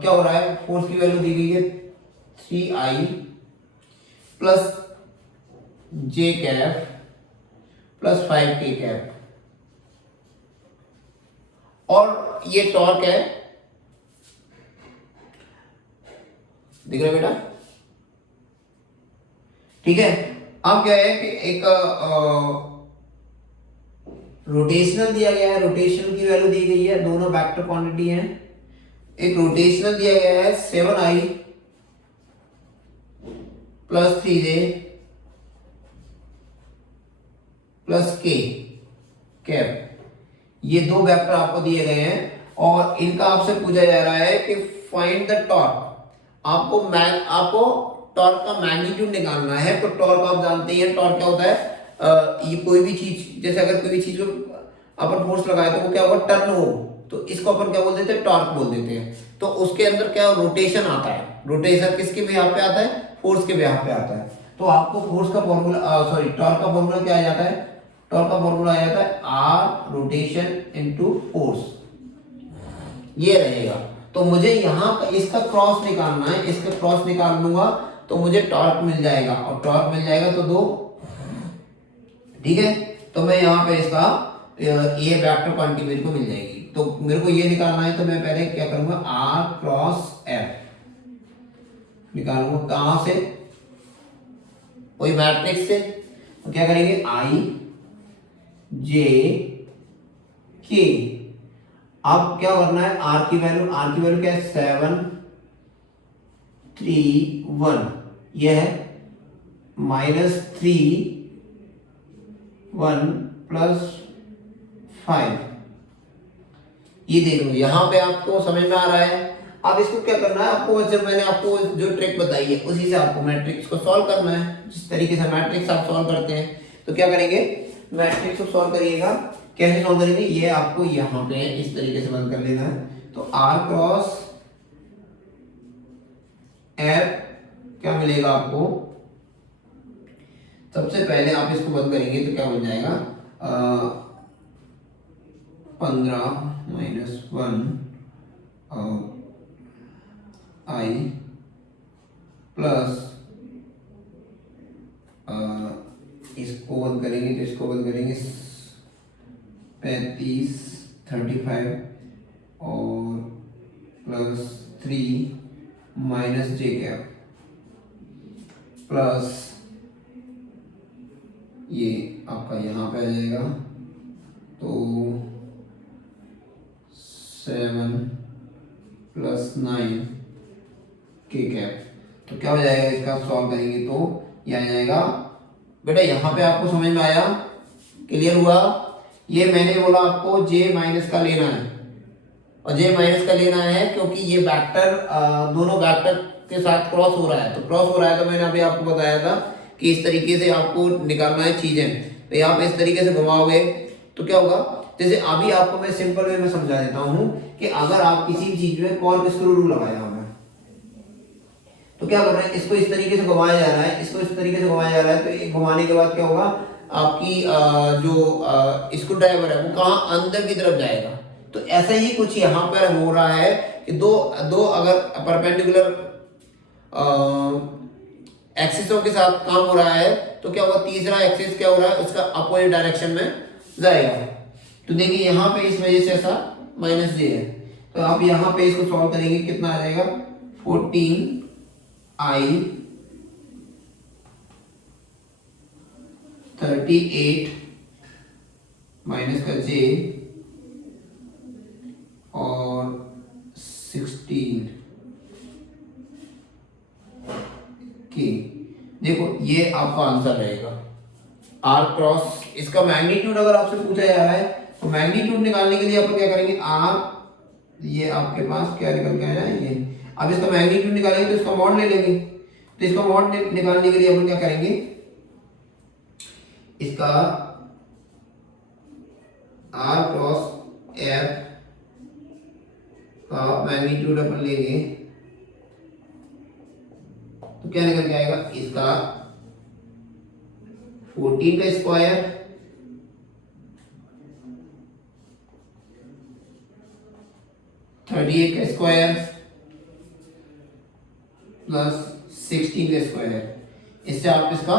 क्या हो रहा है, फोर्स की वैल्यू दी गई है 3i प्लस जे कैप प्लस 5k कैप, और ये टॉर्क है, दिख रहा है बेटा। ठीक है, अब क्या है कि एक रोटेशनल दिया गया है, रोटेशन की वैल्यू दी गई है, दोनों वेक्टर क्वांटिटी हैं। एक रोटेशनल दिया गया है 7i plus 3j plus k cap, ये दो वेक्टर आपको दिए गए हैं और इनका आपसे पूछा जा रहा है कि फाइंड द टॉर्क। आपको टॉर्क का मैग्नीट्यूड निकालना है। तो टॉर्क आप जानते हैं, टॉर्क क्या होता है, ये कोई भी चीज, जैसे अगर कोई भी चीज को अपन फोर्स लगाए तो वो क्या होगा, टर्न हो, तो इसको अपन क्या बोल देते हैं, टॉर्क बोल देते हैं। तो उसके अंदर क्या रोटेशन आता है, रोटेशन किसके बिहाफ पे आता है, फोर्स के बिहाफ पे आता है। तो आपको फोर्स का फॉर्मूला, सॉरी टॉर्क का फॉर्मूला क्या आ जाता है, टॉर्क का फॉर्मूला आ जाता है आर रोटेशन इनटू फोर्स, ये रहेगा। तो मुझे यहाँ इसका क्रॉस निकालना है, इसका क्रॉस निकाल लूंगा तो मुझे टॉर्क मिल जाएगा, और टॉर्क मिल जाएगा तो दो ठीक है। तो मैं यहाँ पे इसका ये वेक्टर क्वांटिटी मेरे को मिल जाएगी। तो मेरे को ये निकालना है, तो मैं पहले क्या करूंगा, R क्रॉस F निकालूंगा। कहां से, कोई मैट्रिक्स से। तो क्या करेंगे, I J K। अब क्या करना है, R की वैल्यू क्या है, 7 3 1, यह है -3 1 +5। ये देख लो, यहां पे आपको समझ में आ रहा है। अब इसको क्या करना है आपको, जब मैंने आपको जो ट्रिक बताई है उसी से आपको मैट्रिक्स को सॉल्व करना है। जिस तरीके से मैट्रिक्स आप सॉल्व करते हैं, तो क्या करेंगे, मैट्रिक्स को सॉल्व करिएगा। कैसे सॉल्व करेंगे, ये आपको यहाँ पे इस तरीके से बंद कर लेना है। तो R क्रॉस F क्या मिलेगा आपको, सबसे पहले आप इसको बंद करेंगे तो क्या बन जाएगा, 15 -1 I प्लस इसको बंद करेंगे तो इसको बंद करेंगे 35 35 और +3 -j कैप प्लस ये आपका यहाँ पे आ जाएगा। तो 7 + 9 के कैप। तो क्या हो जाएगा, इसका सॉल्व करेंगे तो ये आ जाएगा। बेटा यहाँ पे आपको समझ में आया, क्लियर हुआ। ये मैंने बोला आपको j- का लेना है, और j- का लेना है क्योंकि ये वेक्टर दोनों वेक्टर के साथ क्रॉस हो रहा है। तो क्रॉस हो रहा है, तो मैंने अभी आपको बताया था कि इस तरीके से आपको निकालना है चीजें। तो यहाँ पे इस तरीके से घुमाओगे तो क्या होगा, जैसे अभी आपको मैं सिंपल वे में समझा देता हूँ कि अगर आप किसी भी चीज में कॉर्कस्क्रू रूल लगाया होगा, तो क्या कर रहे हैं, इसको इस तरीके से घुमाया जा रहा है, इसको इस तरीके से घुमाया जा रहा है। तो एक घुमाने के बाद क्या होगा, आपकी जो स्क्रू ड्राइवर है वो कहाँ, अंदर की तरफ जाएगा। तो ऐसा ही कुछ यहाँ पर हो रहा है कि दो अगर परपेंडिकुलर एक्सिसों के साथ काम हो रहा है, तो क्या होगा, तीसरा एक्सिस क्या हो रहा है, उसका अपोजिट डायरेक्शन में जाएगा। तो देखिए यहाँ पे इस वजह से ऐसा -j है। तो आप यहाँ पे इसको सॉल्व करेंगे, कितना आ जाएगा, 14I 38 माइनस का j और 16 की। देखो ये आपका आंसर रहेगा R क्रॉस। इसका मैग्नीट्यूड अगर आपसे पूछा जा रहा है, तो मैग्नीट्यूड निकालने के लिए अपन क्या करेंगे, R, ये आपके पास क्या निकल के आया ये। अब इसका मैग्नीट्यूड निकालेंगे तो इसका मॉड ले लेंगे। तो इसका मॉड निकालने के लिए अपन क्या करेंगे, इसका R क्रॉस F का मैग्नीट्यूड अपन लेंगे तो क्या निकल के आएगा, इसका 14 का स्क्वायर (38 का स्क्वायर प्लस 16 का स्क्वायर। इससे आप इसका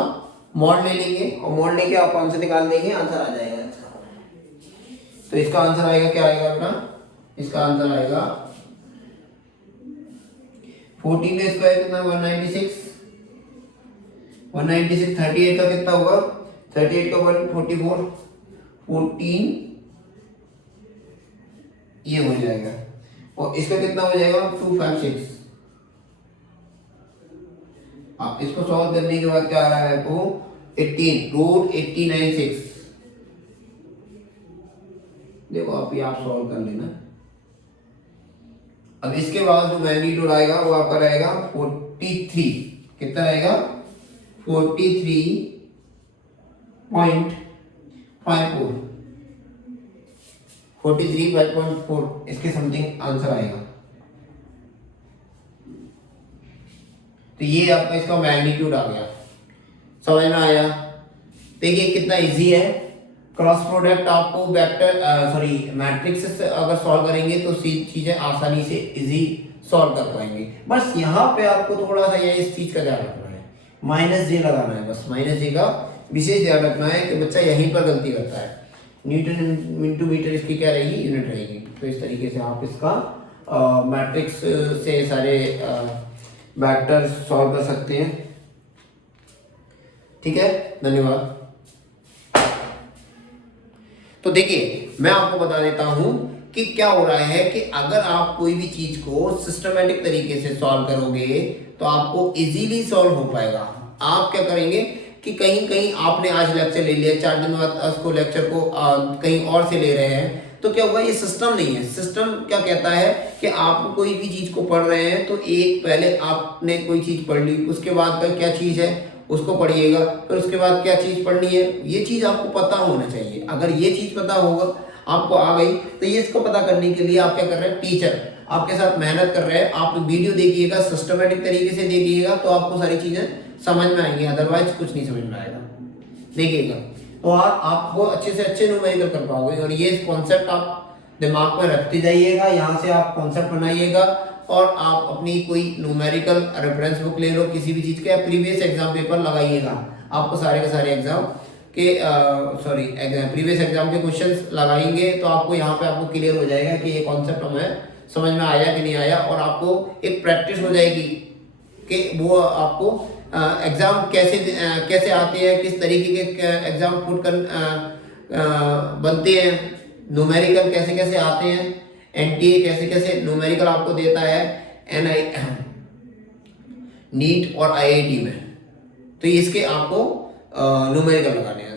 मॉड ले लेंगे और मॉड लेके आप आंसर निकाल देंगे, आंसर आ जाएगा इसका। तो इसका आंसर आएगा, क्या आएगा बेटा, इसका आंसर आएगा 14 का स्क्वायर कितना, 196 196। 38 का कितना होगा, 38 का 144 14 ये हो जाएगा। और इसका कितना हो जाएगा, 256। आप इसको सॉल्व करने के बाद क्या आ रहा है आपको, 18 √8096। देखो आप ये आप सॉल्व कर लेना। अब इसके बाद जो मैग्नीट्यूड आएगा वो आपका रहेगा 43। कितना रहेगा, 43.54 43.54 इसके समथिंग आंसर आएगा। तो ये आपका इसका मैग्नीट्यूड आ गया, समझ में आया। देखिए कितना इजी है। क्रॉस प्रोडक्ट आपको वेक्टर मैट्रिक्स से अगर सॉल्व करेंगे तो चीजें आसानी से इजी सॉल्व कर पाएंगे। बस यहाँ पे आपको थोड़ा सा ये इस चीज का ध्यान रखना है, -j लगाना है, बस -j का विशेष ध्यान रखना है कि बच्चा यहीं पर गलती करता है। न्यूटन इंटू मीटर इसकी क्या रहेगी, यूनिट रहेगी। तो इस तरीके से आप इसका मैट्रिक्स से सारे वेक्टर सॉल्व कर सकते हैं। ठीक है, धन्यवाद। तो देखिए मैं आपको बता देता हूं कि क्या हो रहा है कि अगर आप कोई भी चीज को सिस्टमेटिक तरीके से सॉल्व करोगे तो आपको इजीली सॉल्व हो पाएगा। आप क्या करेंगे कि कहीं कहीं आपने आज लेक्चर ले लिया, 4 दिन बाद उसको लेक्चर को कहीं और से ले रहे हैं, तो क्या हुआ, ये सिस्टम नहीं है। सिस्टम क्या कहता है कि आप कोई भी चीज को पढ़ रहे हैं तो एक पहले आपने कोई चीज पढ़ ली, उसके बाद का क्या चीज है उसको पढ़िएगा, फिर उसके बाद क्या चीज पढ़नी है, ये चीज आपको पता होना चाहिए। अगर ये चीज पता होगा आपको आ गई तो ये इसको पता करने के लिए आप क्या कर रहे हैं, टीचर आपके साथ मेहनत कर रहे हैं। आप वीडियो देखिएगा, सिस्टमेटिक तरीके से देखिएगा तो आपको सारी चीजें समझ में आएंगी, अदरवाइज कुछ नहीं समझ में आएगा। देखिएगा तो आपको अच्छे से अच्छे न्यूमेरिकल कर पाओगे। और ये कॉन्सेप्ट आप दिमाग में रखते जाइएगा, यहाँ से आप कॉन्सेप्ट बनाइएगा और आप अपनी कोई न्यूमेरिकल रेफरेंस बुक ले लो किसी भी चीज के, प्रीवियस एग्जाम पेपर लगाइएगा। आपको सारे के सारे एग्जाम के प्रीवियस एग्जाम के क्वेश्चंस लगाएंगे तो आपको यहाँ पे आपको क्लियर हो जाएगा कि ये कॉन्सेप्ट हमें समझ में आया कि नहीं आया, और आपको एक प्रैक्टिस हो जाएगी कि वो आपको एग्जाम कैसे आते हैं, किस तरीके के एग्जाम पुट कर बनते हैं, न्यूमेरिकल कैसे कैसे आते हैं, एनटीए कैसे कैसे न्यूमेरिकल आपको देता है नीट और आईआईटी में। तो इसके आपको न्यूमेरिकल लगाने हैं।